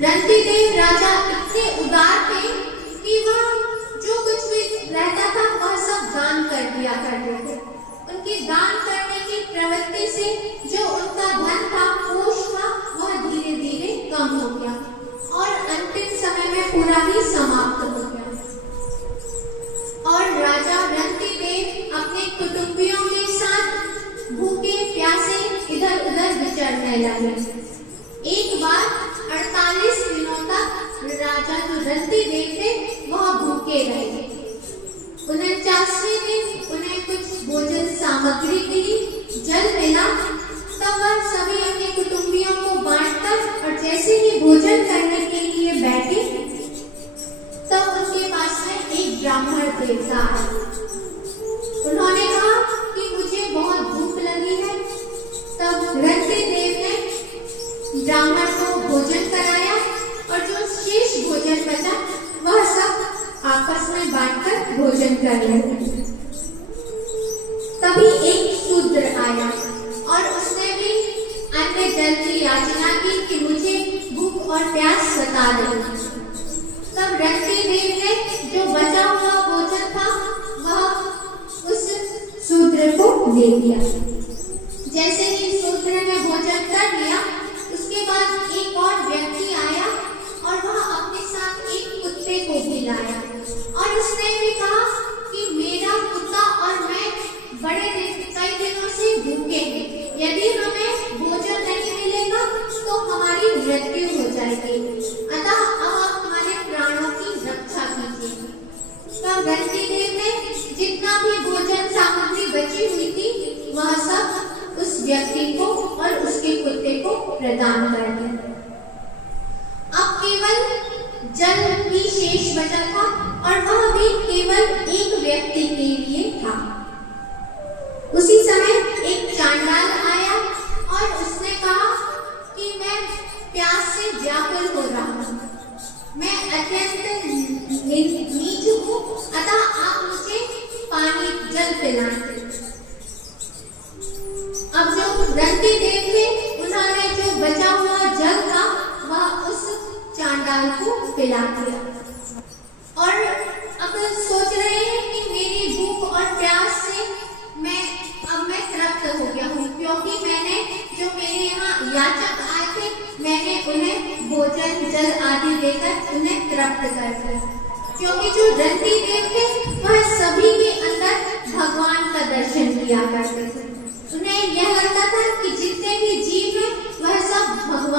रंतिदेव राजा इतने उदार थे कि वह जो कुछ भी रहता था वह सब दान कर दिया करते थे। उनकी दान करने की प्रवृत्ति से जो उनका धन था, कोष था, वह धीरे धीरे कम हो गया और अंतिम समय में पूरा ही समाप्त हो गया। और राजा रंतिदेव अपने कुटुंबियों के साथ भूखे प्यासे इधर उधर विचरने लगे। एक बार 48 दिनों तक राजा जो रंतिदेव थे वह भूखे रहे। 49वें दिन उन्हें कुछ भोजन सामग्री मिली, जल मिला, तब वह सभी अपने कुटुंबियों को बांटकर और जैसे ही भोजन करने के लिए बैठे तब उनके पास में एक ब्राह्मण देवता आया। उन्होंने कहा कि मुझे बहुत भूख लगी है। तब रंतिदेव ने ब्राह्मण को भोजन कराया और जो शेष भोजन बचा वह सब आपस में बांटकर भोजन कर लेते। तभी एक शूद्र आया और उसने भी अन्य जल की याचना की कि मुझे भूख और प्यास सता दे। तब रंतिदेव ने जो बचा हुआ भोजन था वह उस शूद्र को दे दिया। जैसे ही शूद्र ने भोजन कर लिया, उसके बाद एक और व्यक्ति आया और वह अपने साथ एक कुत्ते को भी लाया और उसने भी कहा कि मेरा कुत्ता और मैं कई दिनों से भूखे हैं, यदि हमें भोजन नहीं मिलेगा तो हमारी मृत्यु हो जाएगी, अतः अब आप हमारे प्राणों की रक्षा कीजिए। तब रंतिदेव ने जितना भी भोजन सामग्री बची हुई थी वह सब उस व्यक्ति को और उसके कुत्ते को प्रदान कर दिया। अब केवल जल ही शेष बचा था और वह भी केवल एक व्यक्ति के लिए था। उसी समय एक चांडाल आया और उसने कहा कि मैं प्यास से व्याकुल हो रहा हूँ, मैं अत्यंत नीच हूँ, अतः आप मुझे पानी जल पिलाएं। अब जो रंतिदेव थे उन्होंने जो बचा हुआ जल था वह उस चांडाल को पिला दिया और अब सोच रहे हैं कि मेरी भूख और प्यास से मैं तृप्त हो गया हूँ, क्योंकि मैंने जो मेरे यहाँ याचक आए थे मैंने उन्हें भोजन जल आदि देकर उन्हें तृप्त कर दिया। क्योंकि जो रंतिदेव थे वह सभी के अंदर भगवान का दर्शन किया करते थे। उन्हें यह लगता था कि जितने भी जीव हैं वह सब भगवान